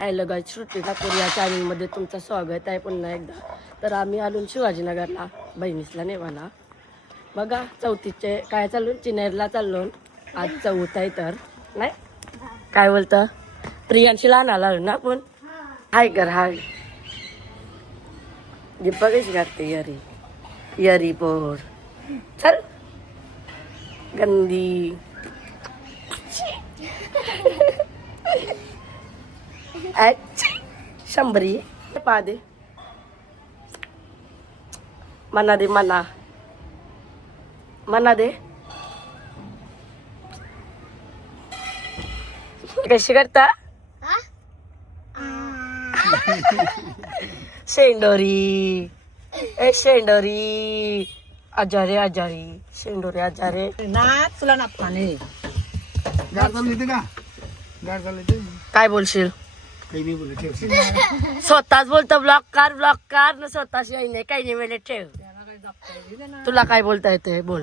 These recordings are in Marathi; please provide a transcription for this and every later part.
हॅलो गाईज, श्रुती ठाकूर या चॅनलमध्ये तुमचं स्वागत आहे पुन्हा एकदा. तर आम्ही आलो शिवाजीनगरला बहिणीसला नेवाला. बघा चौथीचे काय चालून चिनेरला चाललो. आज चौथ आहे तर नाही काय बोलतं प्रियांशी लहान आला ना आपण. हाय कर हाय दीपा कशी करते यरी यरी पोर चल गंदी शंभरी पा दे मना दे मना मना दे. कशी करता शेंडोरी ए शेंडोरी आजारे आजारी शेंडोरी आजारे ना तुला ना पाणी काय बोलशील. काही नाही बोलत ठेव. स्वतःच बोलतो ब्लॉक कार न स्वतःच नाही काही नाही वेळे ठेव. तुला काय बोलता येते बोल.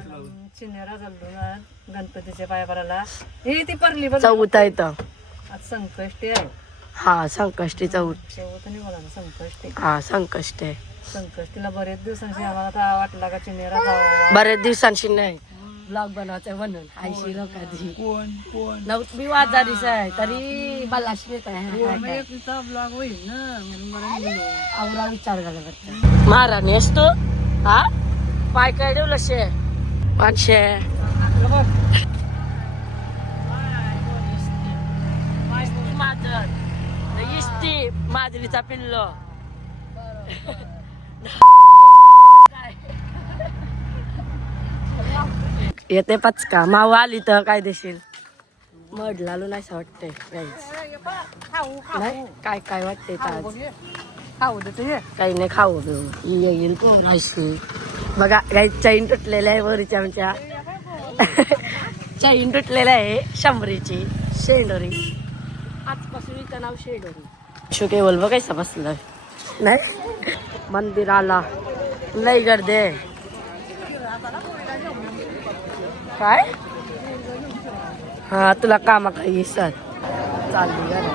चिनेरा चाललो ना गणपतीच्या पाया करायला. ही ती परली बघ चौथा येतं. आज संकष्टी आहे. हा संकष्टी चौथ. शेवट नाही बोला ना संकष्टी. हा संकष्ट आहे. संकष्टीला बरेच दिवसांची आम्हाला तर वाटला का चिनेरा खावा. बरेच दिवसांशी नाही ब्लॉग बनवायचा म्हणून ऐंशी लोकांची कोण कोण नऊ मी वाजारीच आहे तरी बलाशी ब्लॉग होईल ना म्हणून बरं गेलो. आवरा विचार करायला बघतो. महाराणी असतो हा पाय काय ठेवलं शे पाचशे इष्टी माजरीचा पिल्लो येते पचका माऊ आली तर काय देशील. मड लालू नाही वाटतंय नाही काय काय वाटते आज खाऊ देतो हे. काही नाही खाऊ घेऊ येईल कोणाशी. बघा काही चैन तुटलेल्या आहे वरीच्या आमच्या चैन तुटलेल्या आहे शंभरीची शेंडोरी. आजपासून हिचं नाव शेंडोरी. शो केवळ बघायचं बसलं नाही मंदिराला लई गर्दी आहे. काय हा तुला कामा काही सर चालली ग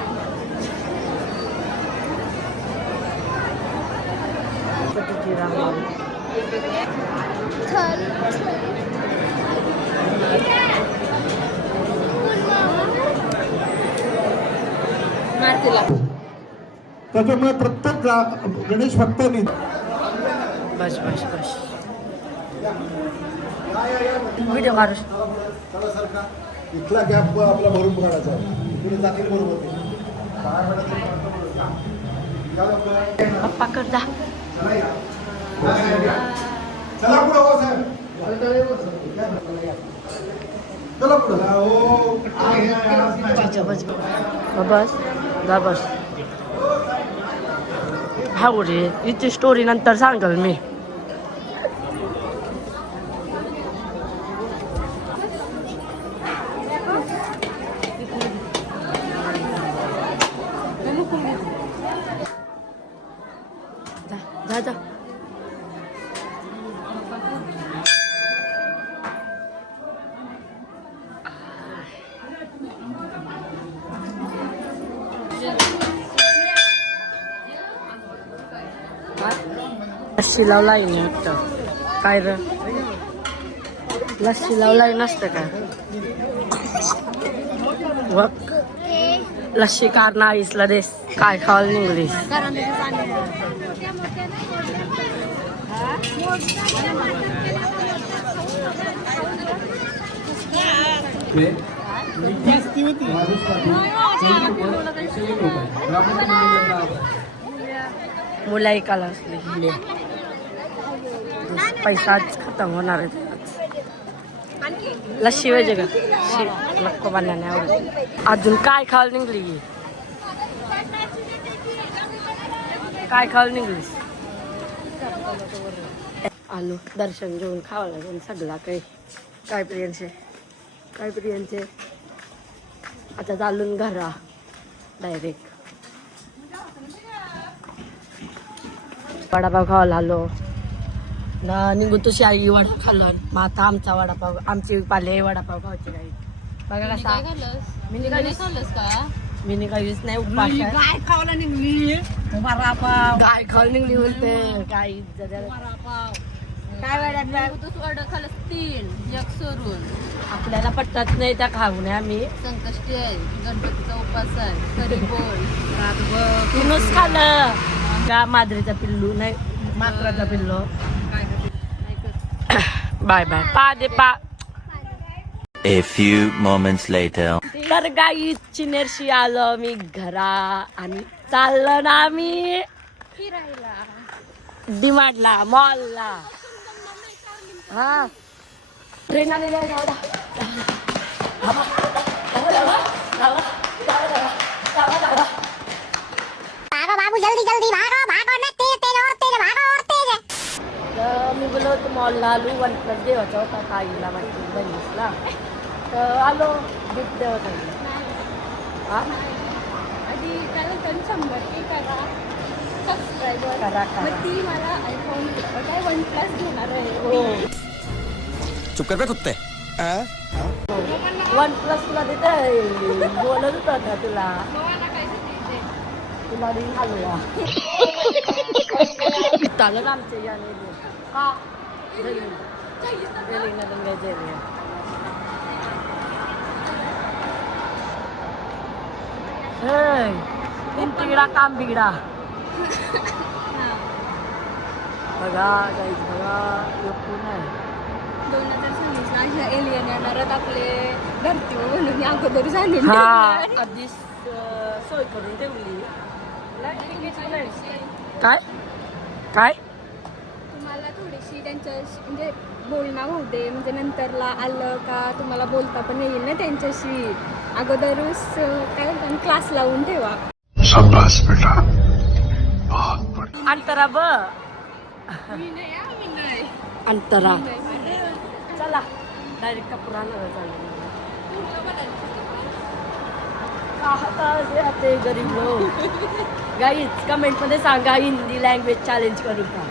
त्याच्यामुळे प्रत्येक गणेश भक्तांनी बस बस बस व्हिडिओ काढू. इथला गॅप आपला भरून काढायचा. दाखल बरोबर पप्पा कर जा. चला पुढे हो साहेब चला पुढे हो. बस बस जा बस. हा रे हिची स्टोरी नंतर सांगल मी. जा जा लस्सी लावलाय नाही वाटतं. काय र लस्सी लावलाय नसतं का बघ लस्सी कार नाहीसला देस काय खावाल निघलीस. मुला ऐकायला असले पैसाच खतम होणार आहे. लस्सी पाहिजे का नको बनाने आवडत. अजून काय खायला निघली काय खायला निघलीस. आलो दर्शन घेऊन खावायला घेऊन सगळा काही काय प्रियांचे आता चालून घरा डायरेक्ट वडापाव खावायला आलो ना. निघून तुझी आई वडा खाल्ला मग आता आमचा वडापाव आमची पाले वडापाव खायची नाही. बघा कसा मी निघाली मी काहीच नाही उपास आहे. गाय खावला निघली वडापाव काय खाऊन निघली बोलते काय वडापाव काय वेळात तू ऑर्डर खालस 3 एक सोडून आपल्याला पटत नाही त्या खाऊ नये आम्ही संकष्टी आहे गणपतीचा उपास आहे तरी बोल तिनच खाल्लं का माद्रेचा पिल्लू नाही मात्राचा पिल्लू बाय बाय पा दे पा A few moments later. तर गाई चिनेरशी आलो मी घरा आणि चाललो ना आम्ही डिमांडला मॉलला हा ट्रेन आलेल्या आहे, जाऊ द्या. भागो बाबू जल्दी जल्दी भागो भागो ना तेज तेज और तेज भागो और तेज तर मी बोललो होतो मॉलला आलो वन प्लस देवाचा होता ताईला माहिती बहिणीसला तर आलो गिफ्ट देवत हा आधी त्याला 100 करा सबस्क्राईबर करा मग करा ती मला आयफोन काय 1+ घेणार आहे हो चुप कर बे कुत्ते. वन प्लस तुला देते बोलत होता ना तुला तुला रिंग आलो चालेल आमचे याने हा गेली ना गंगाचे तीन तिगडा काम बिगडा बघा काहीच बघा योग्य नाही 2026 ला एलियन येणार आहेत आपले धरतीवर म्हणून मी अगोदर झालेली हा आहे. आधीच सोय करून ठेवली काय काय तुम्हाला थोडीशी त्यांच्याशी म्हणजे बोलणं होऊ दे म्हणजे नंतरला आलं का तुम्हाला बोलता पण येईल ना त्यांच्याशी अगोदरच काय म्हणतात क्लास लावून ठेवा अंतरा ब अंतरा चला डायरेक्ट कपडा ते गरीब लोक गाईच कमेंट मध्ये सांगा हिंदी लँग्वेज चॅलेंज करू का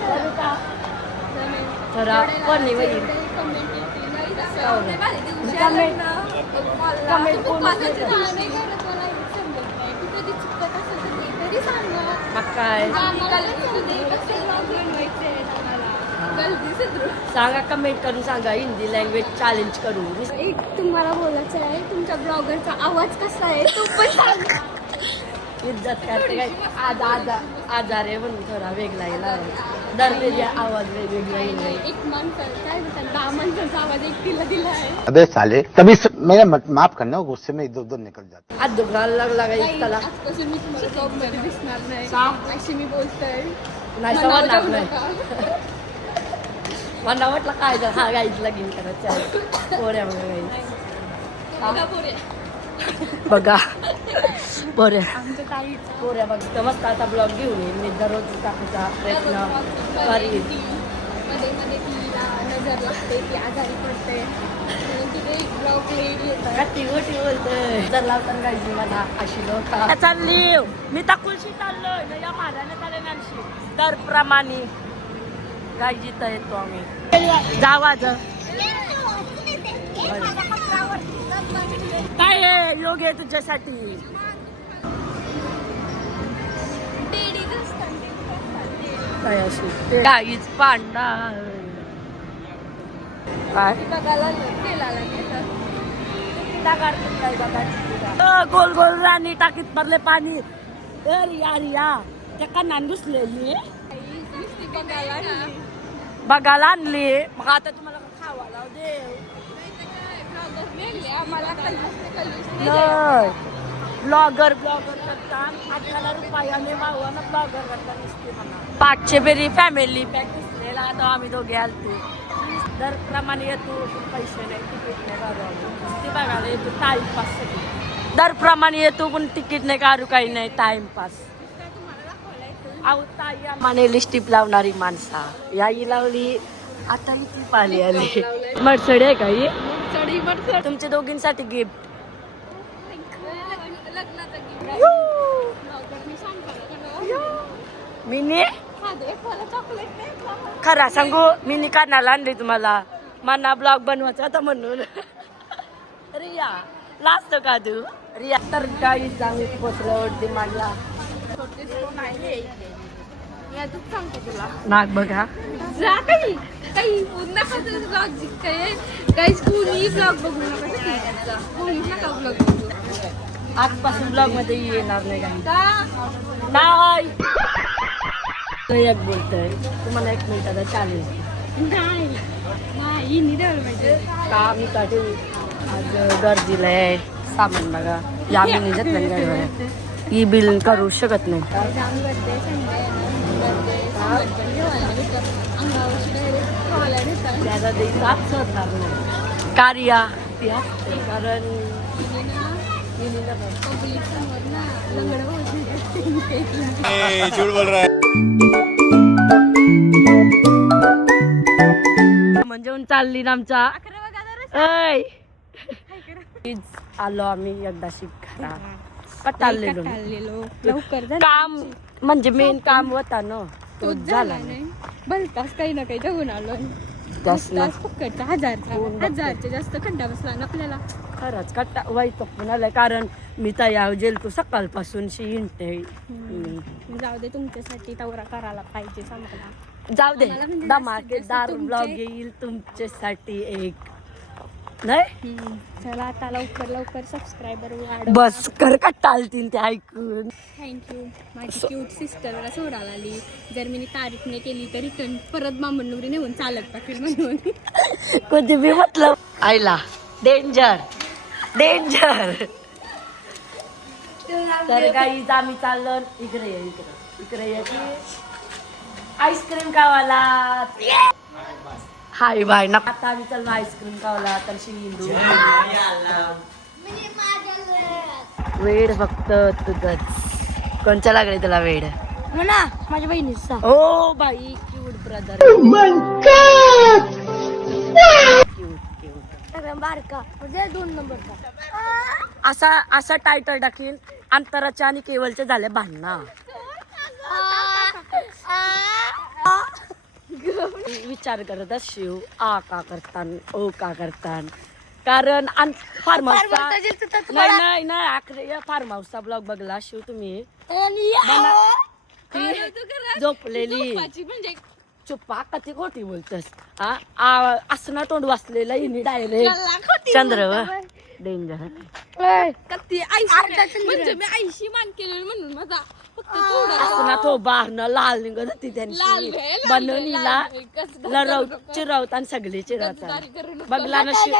करू का जरा कोणी होईल कमेंट मग काय सांगा कमेंट करून सांगा हिंदी लँग्वेज चॅलेंज करू एक तुम्हाला बोलायचं आहे तुमच्या ब्लॉगरचा आवाज कसा आहे तो पण सांगा. इज्जत करते काय आजार आहे म्हणून थोडा वेगळा येईल दरवेळी आवाज वेगवेगळा येईल एक माणसं काय म्हणतात 10 माणसांचा आवाज एकटीला दिला आहे. अबे साले तभी मेरा माफ करना गुस्से में इधर उधर निकल जाता आज दुकान लागला काही ताई, त्याला आजपासून मी तुमच्या ब्लॉग मध्ये दिसणार नाही का? अशी मी बोलतोय नाही मनावर सवय जाऊ नाही नका. मला वाटलं काय झालं हा गाईच लगीन करायचं पोऱ्या बघा गाईच बघा पोरे. बघा पोऱ्या आमच्या ताईचं पोऱ्या बघ मस्त आता ब्लॉग घेऊन येईन मी दररोज टाकायचा प्रयत्न करीन मध्ये मध्ये तिला नजर लागते ती आजारी पडते म्हणून तिथे एक ब्लॉग येतात ती गोटी बोलते जर लावताना गायची मला अशी लोक चालली मी तकुलशी चाललोय ना या महाराने चालले नालशी तर प्रमाणे गायजीत येतो आम्ही जावाज काय आहे योग आहे तुझ्यासाठी काय अशी गाईच पांडा काय गोल गोल राणी टाकीत पडले पाणी रिया रिया त्या कानान घुसलेली बघायला आणली मग आता तुम्हाला खावा लाव देव ब्लॉगर करतात 18 रुपयाने मागवाना ब्लॉगर करतात नुसते म्हणा 500 बेरी फॅमिली पॅक दिसलेला आता आम्ही दोघे आलतो दर प्रमाणे येतो पैसे नाही तिकीट नाही काढू नुसती बघायला येतो टाइमपास दर प्रमाणे येतो पण तिकीट नाही काढू काही नाही टाइमपास माने लिस्टिप लावणारी माणसा याही लावली आता ही ती पाली आली मडसडी आहे का ही तुमच्या दोघींसाठी गिफ्ट मिनी खरा सांगू मिनी कानाला आणली तुम्हाला मना ब्लॉग बनवायचा होता म्हणून रिया लाजतो का तू रिया? तर काही आम्ही पोचलो डिमांडला. सांगते तुला नाक बघा. जा काही काही ब्लॉग जिंकते काही कोणी ब्लॉग बघू नका कोणी नका ब्लॉग बघू आजपासून ब्लॉग मध्ये येणार नाही काही. का नाही एक बोलतोय तुम्हाला 1 मिनिटाचा चॅलेंज. नाही नाही निदान पाहिजे का मी काढू आज गर्दीला आहे सामान बघा या मी निघत नाही गाडीवर ही बिल करू शकत नाही. जाम करते संडे अंगावरची डायरेक्ट खावायला नेतात त्याचा साथ सरणार नाही कार्या ती हसते कारण पब्लिक समोर ना लंगडं होत म्हणजे चालली ना आमचा ऐ. प्लीज आलो आम्ही एकदा शिकायला कटाळलेलो लवकर झालं. काम म्हणजे मेन काम होता ना तो तोच झाला नाही. भलताच काही ना काही जगून आलो जास्त ना. तास फुकटचा हजारच्या जास्त खड्डा बसला ना आपल्याला खरंच कट्टा वाईट पण आलाय कारण मी तयार जेल तू सकाळपासून हिंडते. जाऊ दे तुमच्यासाठी तवरा करायला पाहिजे आम्हाला. जाऊ दे आम्हाला म्हणजे धमाकेदार तुमचे- ब्लॉग येईल तुमच्यासाठी एक नाही. चला आता लवकर सबस्क्रायबर वाढ. बस कर कट्टाळतील ते ऐकून. थँक्यू माझी क्यूट सिस्टर मला सोडायला आली. जर मी तारीफ नाही केली तर रिटर्न परत बामणुरी नेऊन चालत टाकेल म्हणून. कोणते मी म्हटलं आईला डेंजर डेंजर. तर काही आम्ही चाललो इकडे ये इकडे ये की आईस्क्रीम खावाला. हाय बाय ना आता आम्ही चाललो आईस्क्रीम खावाला तर शिंदू वेड फक्त तुझंच. कोणच्या लागले तुला वेड? म्हणा माझ्या बहिणीचा ओ बाई क्यूट ब्रदर बारका म्हणजे 2 नंबरचा असा टायटल टाकीन अंतराच्या आणि केवलचे झाले भांडणं. विचार करत शिव आ का करतान ओ का करतान कारण फार्म हाऊसचा नाही नाही आखरे फार्म हाऊसचा ब्लॉग बघला शिव तुम्ही ती झोपलेली म्हणजे चुप्पा कधी खोटी बोलतस. असं ना तोंड वाचलेलं हिने डायरेक्ट चंद्र डेंजर. कत्ती आईशी म्हणजे मी आईशी मान केलेली म्हणून माझा फक्त थोडा असं ना तो बाहेरनं लाल निघत होती त्यांची बनवणीला लरव चिरवत आणि सगळे चिरवतात. बघला नशीब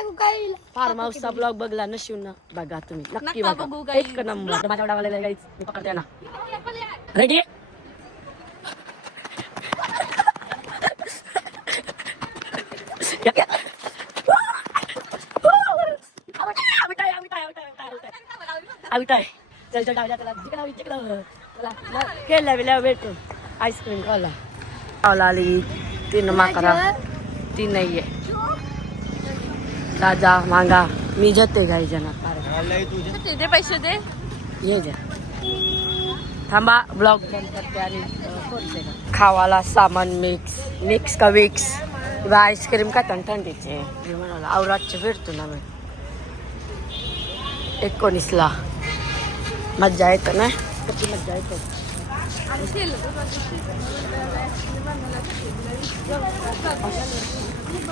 फार्म हाऊसचा ब्लॉग बघला नशीब ना बघा तुम्ही नक्की बघा एक नंबर. माझ्या डावाला गाईच मी पकडते ना रेडी. चल चल डावल्या त्याला केल्या भेटून आईस्क्रीम खावला खावला आली 3 माकरा 3 नाहीये राजा मांगा मी जते गाई जना दे पैसे दे ये जा थांबा ब्लॉग बंद करते आणि खावाला सामान मिक्स का विक्स किंवा आईस्क्रीम का थंडीचे मी म्हणाला आवरातचे भेटतो ना मी 19ला मज्जा येतं ना किती मज्जा येतो.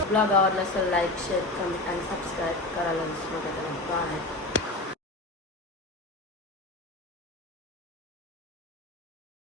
ब्लॉग आवडला असेल लाईक शेअर कमेंट आणि सबस्क्राईब करायला विसरू नका.